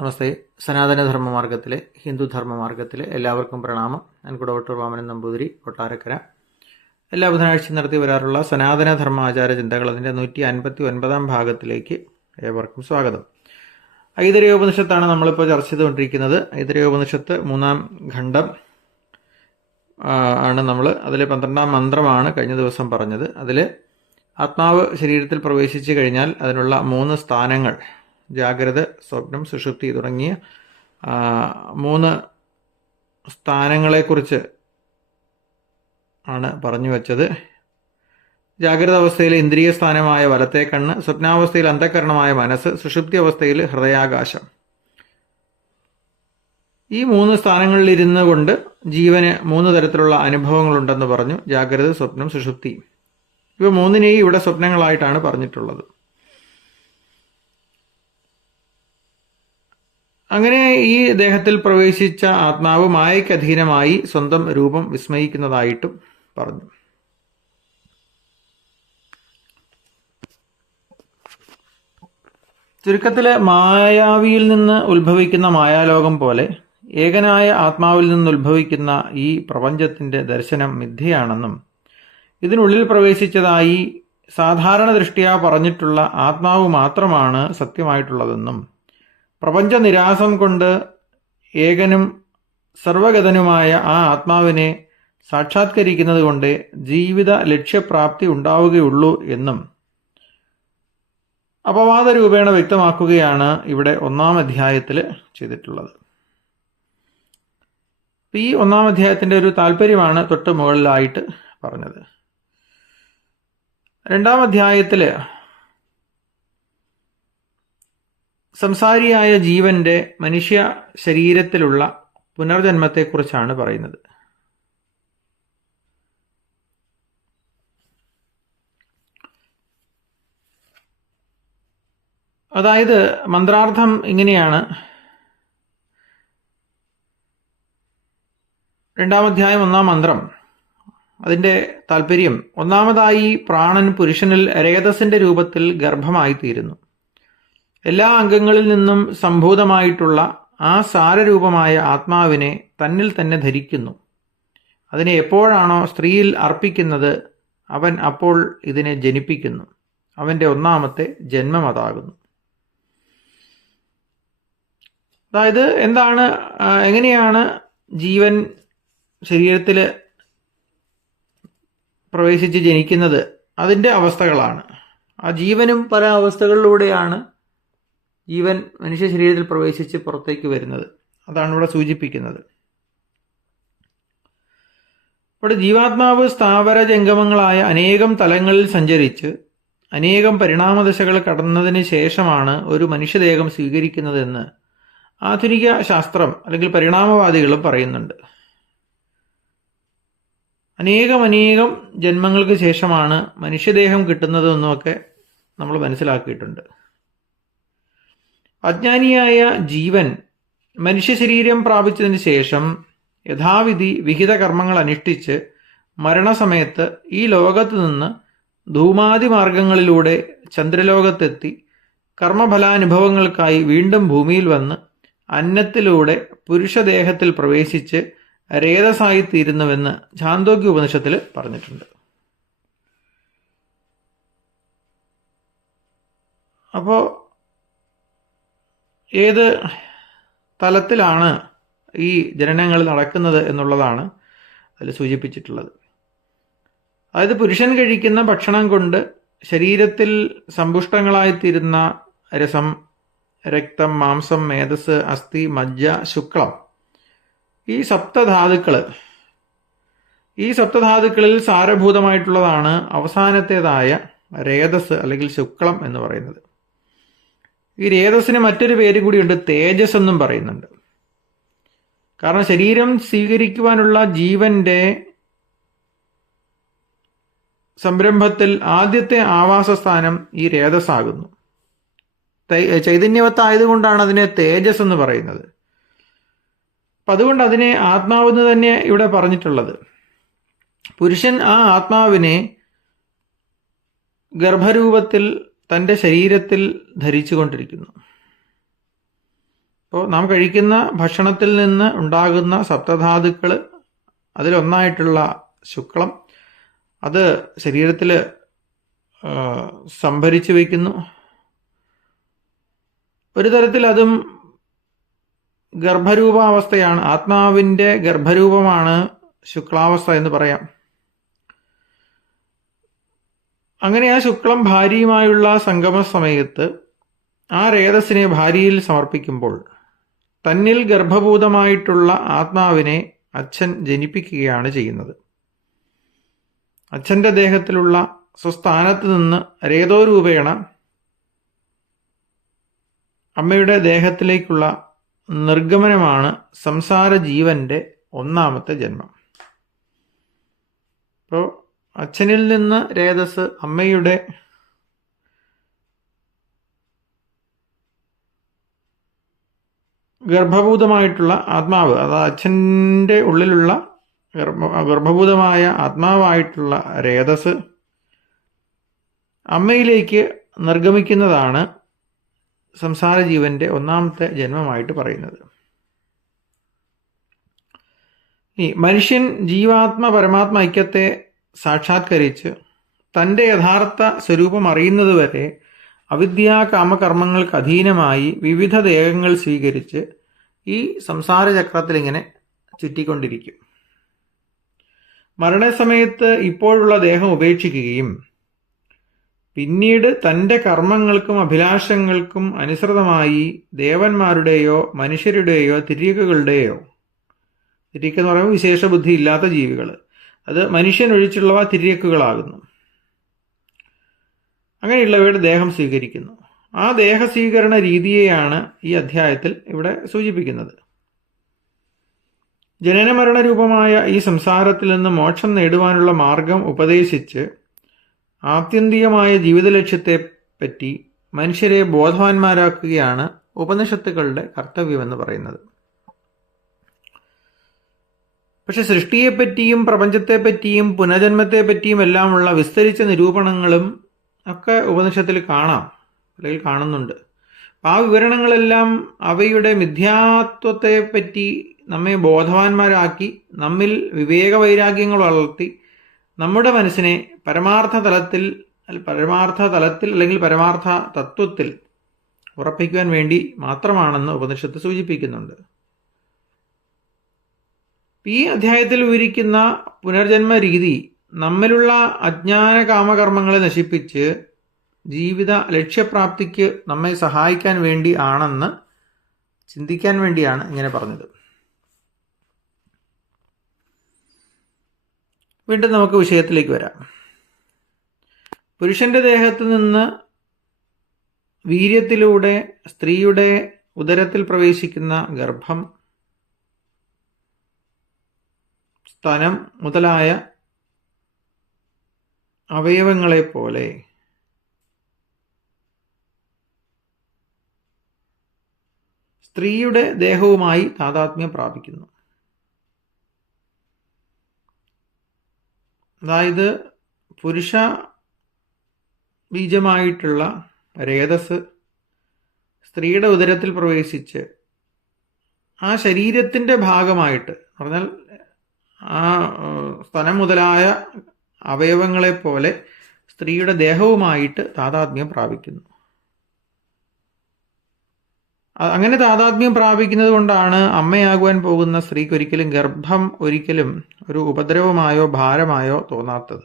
നമസ്തേ. സനാതനധർമ്മമാർഗത്തിലെ ഹിന്ദുധർമ്മമാർഗത്തിലെ എല്ലാവർക്കും പ്രണാമം. ഞാൻ കുടവട്ടൂർ വാമനൻ നമ്പൂതിരി, കൊട്ടാരക്കര. എല്ലാ ബുധനാഴ്ചയും നടത്തി വരാറുള്ള സനാതനധർമ്മ ആചാര ചിന്തകൾ അതിൻ്റെ 159 ഭാഗത്തിലേക്ക് ഏവർക്കും സ്വാഗതം. ഐതരേയോപനിഷത്താണ് നമ്മളിപ്പോൾ ചർച്ച ചെയ്തുകൊണ്ടിരിക്കുന്നത്. ഐതരേയോപനിഷത്ത് 3-ാം ഖണ്ഡം ആണ് നമ്മൾ. അതിൽ 12-ാം മന്ത്രമാണ് കഴിഞ്ഞ ദിവസം പറഞ്ഞത്. അതിൽ ആത്മാവ് ശരീരത്തിൽ പ്രവേശിച്ചു കഴിഞ്ഞാൽ അതിനുള്ള 3 സ്ഥാനങ്ങൾ, ജാഗ്രത, സ്വപ്നം, സുഷുപ്തി തുടങ്ങിയ 3 സ്ഥാനങ്ങളെക്കുറിച്ച് ആണ് പറഞ്ഞു വച്ചത്. ജാഗ്രത അവസ്ഥയിൽ ഇന്ദ്രിയ സ്ഥാനമായ വലത്തെ കണ്ണ്, സ്വപ്നാവസ്ഥയിൽ അന്ധഃകരണമായ മനസ്സ്, സുഷുപ്തി അവസ്ഥയിൽ ഹൃദയാകാശം. ഈ 3 സ്ഥാനങ്ങളിൽ ഇരുന്നു കൊണ്ട് ജീവന് 3 തരത്തിലുള്ള അനുഭവങ്ങളുണ്ടെന്ന് പറഞ്ഞു. ജാഗ്രത, സ്വപ്നം, സുഷുപ്തി. ഇവ 3നെയും ഇവിടെ സ്വപ്നങ്ങളായിട്ടാണ് പറഞ്ഞിട്ടുള്ളത്. അങ്ങനെ ഈ ദേഹത്തിൽ പ്രവേശിച്ച ആത്മാവ് മായയ്ക്ക് അധീനമായി സ്വന്തം രൂപം വിസ്മയിക്കുന്നതായിട്ടും പറഞ്ഞു. ചുരുക്കത്തില് മായാവിയിൽ നിന്ന് ഉത്ഭവിക്കുന്ന മായാലോകം പോലെ ഏകനായ ആത്മാവിൽ നിന്ന് ഉത്ഭവിക്കുന്ന ഈ പ്രപഞ്ചത്തിന്റെ ദർശനം മിഥ്യയാണെന്നും ഇതിനുള്ളിൽ പ്രവേശിച്ചതായി സാധാരണ ദൃഷ്ട്യാ പറഞ്ഞിട്ടുള്ള ആത്മാവ് മാത്രമാണ് സത്യമായിട്ടുള്ളതെന്നും പ്രപഞ്ച നിരാസം കൊണ്ട് ഏകനും സർവഗതനുമായ ആ ആത്മാവിനെ സാക്ഷാത്കരിക്കുന്നത് കൊണ്ട് ജീവിത ലക്ഷ്യപ്രാപ്തി ഉണ്ടാവുകയുള്ളൂ എന്നും അപവാദ രൂപേണ വ്യക്തമാക്കുകയാണ് ഇവിടെ 1-ാം അധ്യായത്തിൽ ചെയ്തിട്ടുള്ളത്. ഈ 1-ാം അധ്യായത്തിന്റെ ഒരു താല്പര്യമാണ് തൊട്ട് മുകളിലായിട്ട് പറഞ്ഞത്. 2-ാം അധ്യായത്തിൽ സംസാരിയായ ജീവന്റെ മനുഷ്യ ശരീരത്തിലുള്ള പുനർജന്മത്തെക്കുറിച്ചാണ് പറയുന്നത്. അതായത് മന്ത്രാർത്ഥം ഇങ്ങനെയാണ്. 2-ാം അധ്യായം 1-ാം മന്ത്രം, അതിന്റെ താല്പര്യം: ഒന്നാമതായി പ്രാണൻ പുരുഷനിൽ രേതസിന്റെ രൂപത്തിൽ ഗർഭമായിത്തീരുന്നു. എല്ലാ അംഗങ്ങളിൽ നിന്നും സംഭൂതമായിട്ടുള്ള ആ സാരരൂപമായ ആത്മാവിനെ തന്നിൽ തന്നെ ധരിക്കുന്നു. അതിനെ എപ്പോഴാണോ സ്ത്രീയിൽ അർപ്പിക്കുന്നത് അവൻ അപ്പോൾ ഇതിനെ ജനിപ്പിക്കുന്നു. അവന്റെ 1-ാമത്തെ ജന്മം അതാകുന്നു. അതായത് എങ്ങനെയാണ് ജീവൻ ശരീരത്തിൽ പ്രവേശിച്ച് ജനിക്കുന്നത്? അതിൻ്റെ അവസ്ഥകളാണ്. ആ ജീവനും പല അവസ്ഥകളിലൂടെയാണ് ജീവൻ മനുഷ്യ ശരീരത്തിൽ പ്രവേശിച്ച് പുറത്തേക്ക് വരുന്നത്. അതാണ് ഇവിടെ സൂചിപ്പിക്കുന്നത്. ഇവിടെ ജീവാത്മാവ് സ്ഥാവര ജംഗമങ്ങളായ അനേകം തലങ്ങളിൽ സഞ്ചരിച്ച് അനേകം പരിണാമദശകൾ കടന്നതിന് ശേഷമാണ് ഒരു മനുഷ്യദേഹം സ്വീകരിക്കുന്നതെന്ന് ആധുനിക ശാസ്ത്രം അല്ലെങ്കിൽ പരിണാമവാദികളും പറയുന്നുണ്ട്. അനേകം ജന്മങ്ങൾക്ക് ശേഷമാണ് മനുഷ്യദേഹം കിട്ടുന്നതെന്നൊക്കെ നമ്മൾ മനസ്സിലാക്കിയിട്ടുണ്ട്. അജ്ഞാനിയായ ജീവൻ മനുഷ്യ ശരീരം പ്രാപിച്ചതിന് ശേഷം യഥാവിധി വിഹിത കർമ്മങ്ങൾ അനുഷ്ഠിച്ച് മരണസമയത്ത് ഈ ലോകത്ത് നിന്ന് ധൂമാദി മാർഗങ്ങളിലൂടെ ചന്ദ്രലോകത്തെത്തി കർമ്മഫലാനുഭവങ്ങൾക്കായി വീണ്ടും ഭൂമിയിൽ വന്ന് അന്നത്തിലൂടെ പുരുഷദേഹത്തിൽ പ്രവേശിച്ച് രേതസായിത്തീരുന്നുവെന്ന് ഛാന്തോക്യ ഉപനിഷത്തിൽ പറഞ്ഞിട്ടുണ്ട്. അപ്പോൾ ഏത് തലത്തിലാണ് ഈ ജനനങ്ങൾ നടക്കുന്നത് എന്നുള്ളതാണ് അതിൽ സൂചിപ്പിച്ചിട്ടുള്ളത്. അതായത് പുരുഷൻ കഴിക്കുന്ന ഭക്ഷണം കൊണ്ട് ശരീരത്തിൽ സമ്പുഷ്ടങ്ങളായിത്തീരുന്ന രസം, രക്തം, മാംസം, മേധസ്, അസ്ഥി, മജ്ജ, ശുക്ലം, ഈ സപ്തധാതുക്കളിൽ സാരഭൂതമായിട്ടുള്ളതാണ് അവസാനത്തേതായ രേതസ് അല്ലെങ്കിൽ ശുക്ലം എന്ന് പറയുന്നത്. ഈ രേതസിന് മറ്റൊരു പേര് കൂടിയുണ്ട്, തേജസ് എന്നും പറയുന്നുണ്ട്. കാരണം ശരീരം സ്വീകരിക്കുവാനുള്ള ജീവന്റെ സംരംഭത്തിൽ ആദ്യത്തെ ആവാസസ്ഥാനം ഈ രേതസ്സാകുന്നു. ചൈതന്യവത്തായതുകൊണ്ടാണ് അതിനെ തേജസ് എന്ന് പറയുന്നത്. അപ്പം അതുകൊണ്ട് അതിനെ ആത്മാവെന്ന് തന്നെ ഇവിടെ പറഞ്ഞിട്ടുള്ളത്. പുരുഷൻ ആ ആത്മാവിനെ ഗർഭരൂപത്തിൽ തൻ്റെ ശരീരത്തിൽ ധരിച്ചുകൊണ്ടിരിക്കുന്നു. അപ്പോൾ നാം കഴിക്കുന്ന ഭക്ഷണത്തിൽ നിന്ന് ഉണ്ടാകുന്ന സപ്തധാതുക്കൾ, അതിലൊന്നായിട്ടുള്ള ശുക്ലം, അത് ശരീരത്തിൽ സംഭരിച്ചു വയ്ക്കുന്നു. ഒരു തരത്തിൽ അതും ഗർഭരൂപാവസ്ഥയാണ്. ആത്മാവിൻ്റെ ഗർഭരൂപമാണ് ശുക്ലാവസ്ഥ എന്ന് പറയാം. അങ്ങനെ ആ ശുക്ലം ഭാര്യയുമായുള്ള സംഗമ സമയത്ത് ആ രേതസ്സിനെ ഭാര്യയിൽ സമർപ്പിക്കുമ്പോൾ തന്നിൽ ഗർഭഭൂതമായിട്ടുള്ള ആത്മാവിനെ അച്ഛൻ ജനിപ്പിക്കുകയാണ് ചെയ്യുന്നത്. അച്ഛൻ്റെ ദേഹത്തിലുള്ള സ്വസ്ഥാനത്ത് നിന്ന് രേതോരൂപേണ അമ്മയുടെ ദേഹത്തിലേക്കുള്ള നിർഗമനമാണ് സംസാര ജീവന്റെ ഒന്നാമത്തെ ജന്മം. അപ്പോൾ അച്ഛനിൽ നിന്ന് രേതസ് അമ്മയുടെ ഗർഭഭൂതമായിട്ടുള്ള ആത്മാവ്, അത് അച്ഛൻ്റെ ഉള്ളിലുള്ള ഗർഭഭൂതമായ ആത്മാവായിട്ടുള്ള രേതസ് അമ്മയിലേക്ക് നിർഗമിക്കുന്നതാണ് സംസാര ജീവന്റെ ഒന്നാമത്തെ ജന്മമായിട്ട് പറയുന്നത്. ഈ മനുഷ്യൻ ജീവാത്മ പരമാത്മ ഐക്യത്തെ സാക്ഷാത്കരിച്ച് തൻ്റെ യഥാർത്ഥ സ്വരൂപം അറിയുന്നതുവരെ അവിദ്യാ കാമകർമ്മങ്ങൾക്ക് അധീനമായി വിവിധ ദേഹങ്ങൾ സ്വീകരിച്ച് ഈ സംസാര ചക്രത്തിൽ ഇങ്ങനെ ചുറ്റിക്കൊണ്ടിരിക്കും. മരണസമയത്ത് ഇപ്പോഴുള്ള ദേഹം ഉപേക്ഷിക്കുകയും പിന്നീട് തൻ്റെ കർമ്മങ്ങൾക്കും അഭിലാഷങ്ങൾക്കും അനുസൃതമായി ദേവന്മാരുടെയോ മനുഷ്യരുടെയോ തിര്യക്കുകളുടെയോ, തിര്യക്ക് എന്ന് പറയുമ്പോൾ വിശേഷ ബുദ്ധി ഇല്ലാത്ത ജീവികൾ, അത് മനുഷ്യൻ ഒഴിച്ചുള്ളവ തിര്യക്കുകളാകുന്നു. അങ്ങനെയുള്ളവയുടെ ദേഹം സ്വീകരിക്കുന്നു. ആ ദേഹസ്വീകരണ രീതിയെയാണ് ഈ അധ്യായത്തിൽ ഇവിടെ സൂചിപ്പിക്കുന്നത്. ജനനമരണ രൂപമായ ഈ സംസാരത്തിൽ നിന്ന് മോക്ഷം നേടുവാനുള്ള മാർഗം ഉപദേശിച്ച് ആത്യന്തികമായ ജീവിത ലക്ഷ്യത്തെപ്പറ്റി മനുഷ്യരെ ബോധവാന്മാരാക്കുകയാണ് ഉപനിഷത്തുക്കളുടെ കർത്തവ്യമെന്ന് പറയുന്നത്. പക്ഷെ സൃഷ്ടിയെപ്പറ്റിയും പ്രപഞ്ചത്തെപ്പറ്റിയും പുനർജന്മത്തെപ്പറ്റിയും എല്ലാമുള്ള വിസ്തരിച്ച നിരൂപണങ്ങളും ഒക്കെ ഉപനിഷത്തിൽ കാണാം, അല്ലെങ്കിൽ കാണുന്നുണ്ട്. ആ വിവരണങ്ങളെല്ലാം അവയുടെ മിഥ്യാത്വത്തെപ്പറ്റി നമ്മെ ബോധവാന്മാരാക്കി നമ്മിൽ വിവേകവൈരാഗ്യങ്ങൾ വളർത്തി നമ്മുടെ മനസ്സിനെ പരമാർത്ഥ തലത്തിൽ അല്ലെങ്കിൽ പരമാർത്ഥ തത്വത്തിൽ ഉറപ്പിക്കുവാൻ വേണ്ടി മാത്രമാണെന്ന് ഉപനിഷത്ത് സൂചിപ്പിക്കുന്നുണ്ട്. ഈ അധ്യായത്തിൽ വിവരിക്കുന്ന പുനർജന്മ രീതി നമ്മിലുള്ള അജ്ഞാന കാമകർമ്മങ്ങളെ നശിപ്പിച്ച് ജീവിത ലക്ഷ്യപ്രാപ്തിക്ക് നമ്മെ സഹായിക്കാൻ വേണ്ടി ആണെന്ന് ചിന്തിക്കാൻ വേണ്ടിയാണ് ഇങ്ങനെ പറഞ്ഞത്. വീണ്ടും നമുക്ക് വിഷയത്തിലേക്ക് വരാം. പുരുഷന്റെ ദേഹത്ത് നിന്ന് വീര്യത്തിലൂടെ സ്ത്രീയുടെ ഉദരത്തിൽ പ്രവേശിക്കുന്ന ഗർഭം, സ്തനം മുതലായ അവയവങ്ങളെപ്പോലെ സ്ത്രീയുടെ ദേഹവുമായി താതാത്മ്യം പ്രാപിക്കുന്നു. അതായത് പുരുഷ ബീജമായിട്ടുള്ള രേതസ് സ്ത്രീയുടെ ഉദരത്തിൽ പ്രവേശിച്ച് ആ ശരീരത്തിൻ്റെ ഭാഗമായിട്ട് പറഞ്ഞാൽ ആ സ്തനം മുതലായ അവയവങ്ങളെപ്പോലെ സ്ത്രീയുടെ ദേഹവുമായിട്ട് താതാത്മ്യം പ്രാപിക്കുന്നു. അങ്ങനെ താതാത്മ്യം പ്രാപിക്കുന്നത് കൊണ്ടാണ് അമ്മയാകുവാൻ പോകുന്ന സ്ത്രീക്ക് ഒരിക്കലും ഒരു ഉപദ്രവമായോ ഭാരമായോ തോന്നാത്തത്.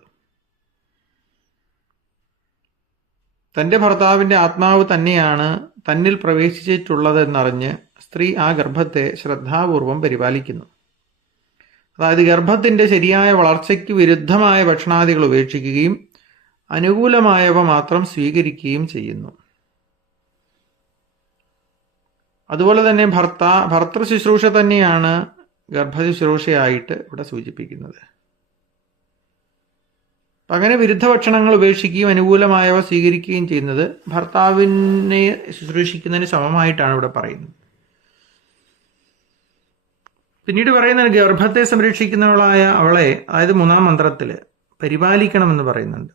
തൻ്റെ ഭർത്താവിൻ്റെ ആത്മാവ് തന്നെയാണ് തന്നിൽ പ്രവേശിച്ചിട്ടുള്ളതെന്നറിഞ്ഞ് സ്ത്രീ ആ ഗർഭത്തെ ശ്രദ്ധാപൂർവം പരിപാലിക്കുന്നു. അതായത് ഗർഭത്തിൻ്റെ ശരിയായ വളർച്ചയ്ക്ക് വിരുദ്ധമായ ഭക്ഷണാദികൾ ഉപേക്ഷിക്കുകയും അനുകൂലമായവ മാത്രം സ്വീകരിക്കുകയും ചെയ്യുന്നു. അതുപോലെ തന്നെ ഭർത്തൃ ശുശ്രൂഷ തന്നെയാണ് ഗർഭശുശ്രൂഷയായിട്ട് ഇവിടെ സൂചിപ്പിക്കുന്നത്. അങ്ങനെ വിരുദ്ധ ഭക്ഷണങ്ങൾ ഉപേക്ഷിക്കുകയും അനുകൂലമായവ സ്വീകരിക്കുകയും ചെയ്യുന്നത് ഭർത്താവിനെ ശുശ്രൂഷിക്കുന്നതിന് സമമായിട്ടാണ് ഇവിടെ പറയുന്നത്. പിന്നീട് പറയുന്നത് ഗർഭത്തെ സംരക്ഷിക്കുന്നവളായ അവളെ, അതായത് 3-ാം മന്ത്രത്തിൽ പരിപാലിക്കണമെന്ന് പറയുന്നുണ്ട്.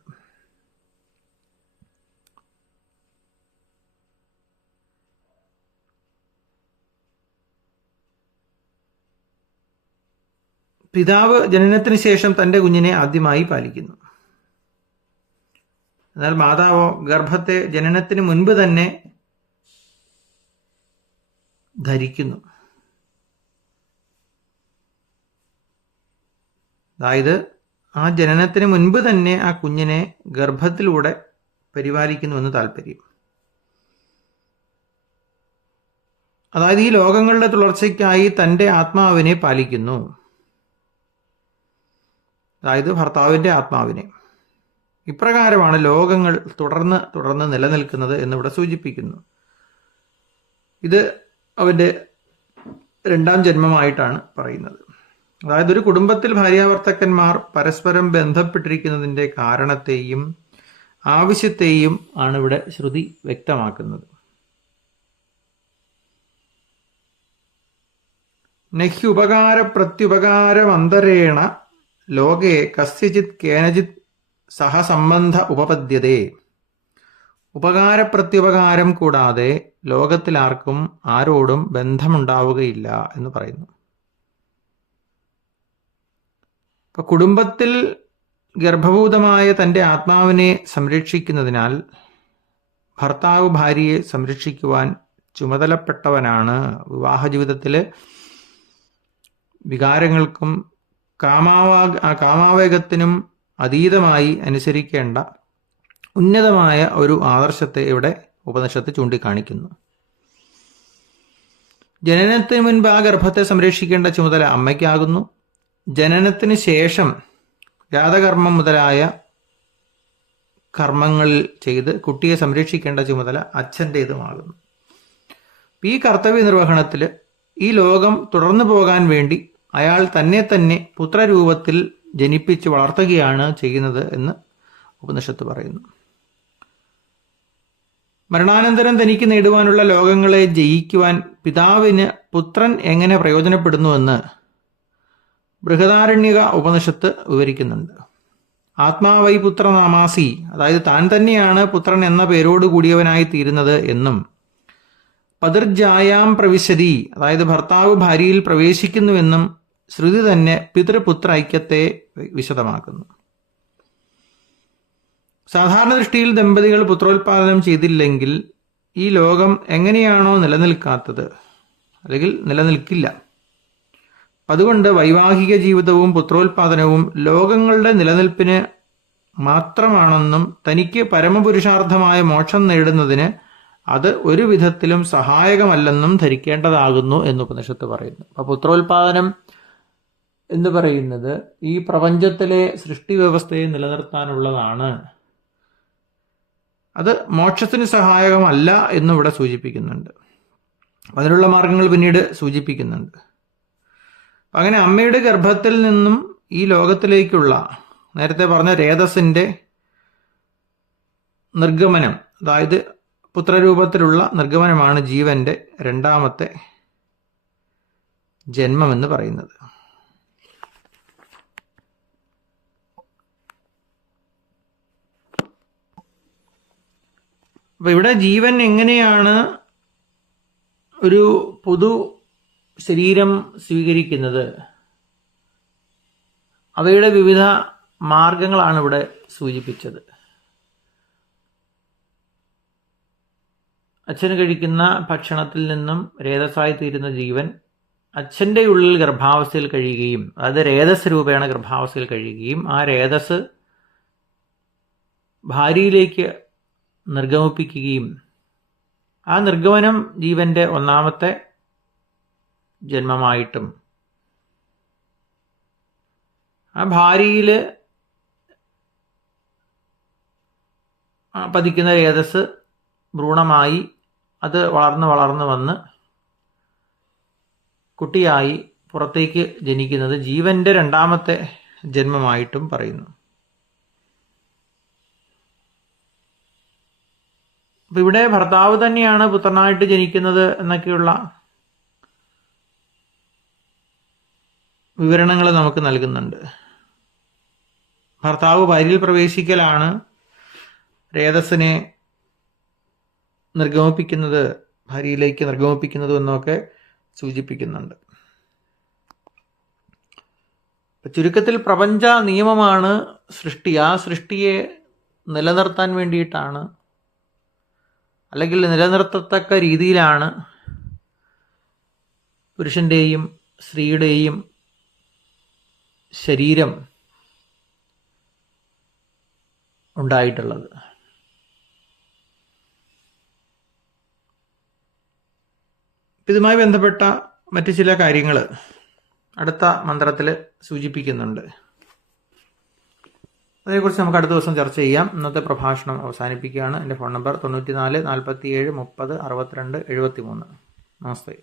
പിതാവ് ജനനത്തിന് ശേഷം തൻ്റെ കുഞ്ഞിനെ ആദ്യമായി പാലിക്കുന്നു. എന്നാൽ മാതാവോ ഗർഭത്തെ ജനനത്തിന് മുൻപ് തന്നെ ധരിക്കുന്നു. അതായത് ആ ജനനത്തിന് മുൻപ് തന്നെ ആ കുഞ്ഞിനെ ഗർഭത്തിലൂടെ പരിപാലിക്കുന്നുവെന്ന് താല്പര്യം. അതായത് ഈ ലോകങ്ങളുടെ തുടർച്ചയ്ക്കായി തൻ്റെ ആത്മാവിനെ പാലിക്കുന്നു. അതായത് ഭർത്താവിൻ്റെ ആത്മാവിനെ. ഇപ്രകാരമാണ് ലോകങ്ങൾ തുടർന്ന് നിലനിൽക്കുന്നത് എന്നിവിടെ സൂചിപ്പിക്കുന്നു. ഇത് അവൻ്റെ രണ്ടാം ജന്മമായിട്ടാണ് പറയുന്നത്. അതായത് ഒരു കുടുംബത്തിൽ ഭാര്യാഭർത്താക്കന്മാർ പരസ്പരം ബന്ധപ്പെട്ടിരിക്കുന്നതിൻ്റെ കാരണത്തെയും ആവശ്യത്തെയും ആണ് ഇവിടെ ശ്രുതി വ്യക്തമാക്കുന്നത്. നഹ്യ ഉപകാര പ്രത്യുപകാരമന്തരേണ ലോകേ കസ്യചിത് കേനചിത് സഹസംബന്ധ ഉപപദ്യതേ. ഉപകാരപ്രത്യുപകാരം കൂടാതെ ലോകത്തിൽ ആർക്കും ആരോടും ബന്ധമുണ്ടാവുകയില്ല എന്ന് പറയുന്നു. ഇപ്പൊ കുടുംബത്തിൽ ഗർഭഭൂതമായ തൻ്റെ ആത്മാവിനെ സംരക്ഷിക്കുന്നതിനാൽ ഭർത്താവ് ഭാര്യയെ സംരക്ഷിക്കുവാൻ ചുമതലപ്പെട്ടവനാണ്. വിവാഹ ജീവിതത്തിൽ വികാരങ്ങൾക്കും കാമാവേഗത്തിനും അതീതമായി അനുസരിക്കേണ്ട ഉന്നതമായ ഒരു ആദർശത്തെ ഇവിടെ ഉപനിഷത്ത് ചൂണ്ടിക്കാണിക്കുന്നു. ജനനത്തിന് മുൻപ് ആ ഗർഭത്തെ സംരക്ഷിക്കേണ്ട ചുമതല അമ്മയ്ക്കാകുന്നു. ജനനത്തിന് ശേഷം ജാതകർമ്മം മുതലായ കർമ്മങ്ങൾ ചെയ്ത് കുട്ടിയെ സംരക്ഷിക്കേണ്ട ചുമതല അച്ഛൻ്റേതുമാകുന്നു. ഈ കർത്തവ്യ നിർവഹണത്തിൽ ഈ ലോകം തുടർന്നു പോകാൻ വേണ്ടി അയാൾ തന്നെ പുത്രരൂപത്തിൽ ജനിപ്പിച്ച് വളർത്തുകയാണ് ചെയ്യുന്നത് എന്ന് ഉപനിഷത്ത് പറയുന്നു. മരണാനന്തരം തനിക്ക് നേടുവാനുള്ള ലോകങ്ങളെ ജയിക്കുവാൻ പിതാവിന് പുത്രൻ എങ്ങനെ പ്രയോജനപ്പെടുന്നുവെന്ന് ബൃഹദാരണ്യക ഉപനിഷത്ത് വിവരിക്കുന്നുണ്ട്. ആത്മാവൈ പുത്രനാമാസി, അതായത് താൻ തന്നെയാണ് പുത്രൻ എന്ന പേരോട് കൂടിയവനായി തീരുന്നത് എന്നും, പതിർജായാം പ്രവിശതി, അതായത് ഭർത്താവ് ഭാര്യയിൽ പ്രവേശിക്കുന്നുവെന്നും ശ്രുതി തന്നെ പിതൃപുത്ര ഐക്യത്തെ വിശദമാക്കുന്നു. സാധാരണ ദൃഷ്ടിയിൽ ദമ്പതികൾ പുത്രോത്പാദനം ചെയ്തില്ലെങ്കിൽ ഈ ലോകം എങ്ങനെയാണോ നിലനിൽക്കാത്തത്, അല്ലെങ്കിൽ നിലനിൽക്കില്ല. അതുകൊണ്ട് വൈവാഹിക ജീവിതവും പുത്രോത്പാദനവും ലോകങ്ങളുടെ നിലനിൽപ്പിന് മാത്രമാണെന്നും തനിക്ക് പരമപുരുഷാർത്ഥമായ മോക്ഷം നേടുന്നതിന് അത് ഒരു വിധത്തിലും സഹായകമല്ലെന്നും ധരിക്കേണ്ടതാകുന്നു എന്ന് ഉപനിഷത്ത് പറയുന്നു. അപ്പോൾ പുത്രോത്പാദനം എന്ന് പറയുന്നത് ഈ പ്രപഞ്ചത്തിലെ സൃഷ്ടി വ്യവസ്ഥയെ നിലനിർത്താനുള്ളതാണ്. അത് മോക്ഷത്തിന് സഹായകമല്ല എന്നും ഇവിടെ സൂചിപ്പിക്കുന്നുണ്ട്. അതിനുള്ള മാർഗങ്ങൾ പിന്നീട് സൂചിപ്പിക്കുന്നുണ്ട്. അങ്ങനെ അമ്മയുടെ ഗർഭത്തിൽ നിന്നും ഈ ലോകത്തിലേക്കുള്ള നേരത്തെ പറഞ്ഞ രേതസിൻ്റെ നിർഗമനം, അതായത് പുത്രരൂപത്തിലുള്ള നിർഗമനമാണ് ജീവന്റെ രണ്ടാമത്തെ ജന്മമെന്ന് പറയുന്നത്. അപ്പൊ ഇവിടെ ജീവൻ എങ്ങനെയാണ് ഒരു പുതു ശരീരം സ്വീകരിക്കുന്നത്, അവയുടെ വിവിധ മാർഗങ്ങളാണ് ഇവിടെ സൂചിപ്പിച്ചത്. അച്ഛന് കഴിക്കുന്ന ഭക്ഷണത്തിൽ നിന്നും രേതസ്സായി തീരുന്ന ജീവൻ അച്ഛൻ്റെ ഉള്ളിൽ ഗർഭാവസ്ഥയിൽ കഴിയുകയും, അതായത് രേതസ് രൂപേണ ഗർഭാവസ്ഥയിൽ കഴിയുകയും ആ രേതസ് ഭാര്യയിലേക്ക് നിർഗമിപ്പിക്കുകയും, ആ നിർഗമനം ജീവന്റെ ഒന്നാമത്തെ ജന്മമായിട്ടും ആ ഭാര്യയിൽ പതിക്കുന്ന രേതസ് ഭ്രൂണമായി അത് വളർന്ന് വന്ന് കുട്ടിയായി പുറത്തേക്ക് ജനിക്കുന്നത് ജീവന്റെ രണ്ടാമത്തെ ജന്മമായിട്ടും പറയുന്നു. അപ്പം ഇവിടെ ഭർത്താവ് തന്നെയാണ് പുത്രനായിട്ട് ജനിക്കുന്നത് എന്നൊക്കെയുള്ള വിവരണങ്ങൾ നമുക്ക് നൽകുന്നുണ്ട്. ഭർത്താവ് ഭാര്യയിൽ പ്രവേശിക്കലാണ് രേതസ്സിനെ നിർഗമിപ്പിക്കുന്നത്, ഭാര്യയിലേക്ക് നിർഗമിപ്പിക്കുന്നത് എന്നൊക്കെ സൂചിപ്പിക്കുന്നുണ്ട്. ചുരുക്കത്തിൽ പ്രപഞ്ച നിയമമാണ് സൃഷ്ടി. ആ സൃഷ്ടിയെ നിലനിർത്താൻ വേണ്ടിയിട്ടാണ്, അല്ലെങ്കിൽ നിലനിർത്തത്തക്ക രീതിയിലാണ് പുരുഷൻ്റെയും സ്ത്രീയുടെയും ശരീരം ഉണ്ടായിട്ടുള്ളത്. ഇതുമായി ബന്ധപ്പെട്ട മറ്റു ചില കാര്യങ്ങൾ അടുത്ത മന്ത്രത്തിൽ സൂചിപ്പിക്കുന്നുണ്ട്. അതേക്കുറിച്ച് നമുക്ക് അടുത്ത ദിവസം ചർച്ച ചെയ്യാം. ഇന്നത്തെ പ്രഭാഷണം അവസാനിപ്പിക്കുകയാണ്. എൻ്റെ ഫോൺ നമ്പർ 94 47 30 62 73. നമസ്തേ.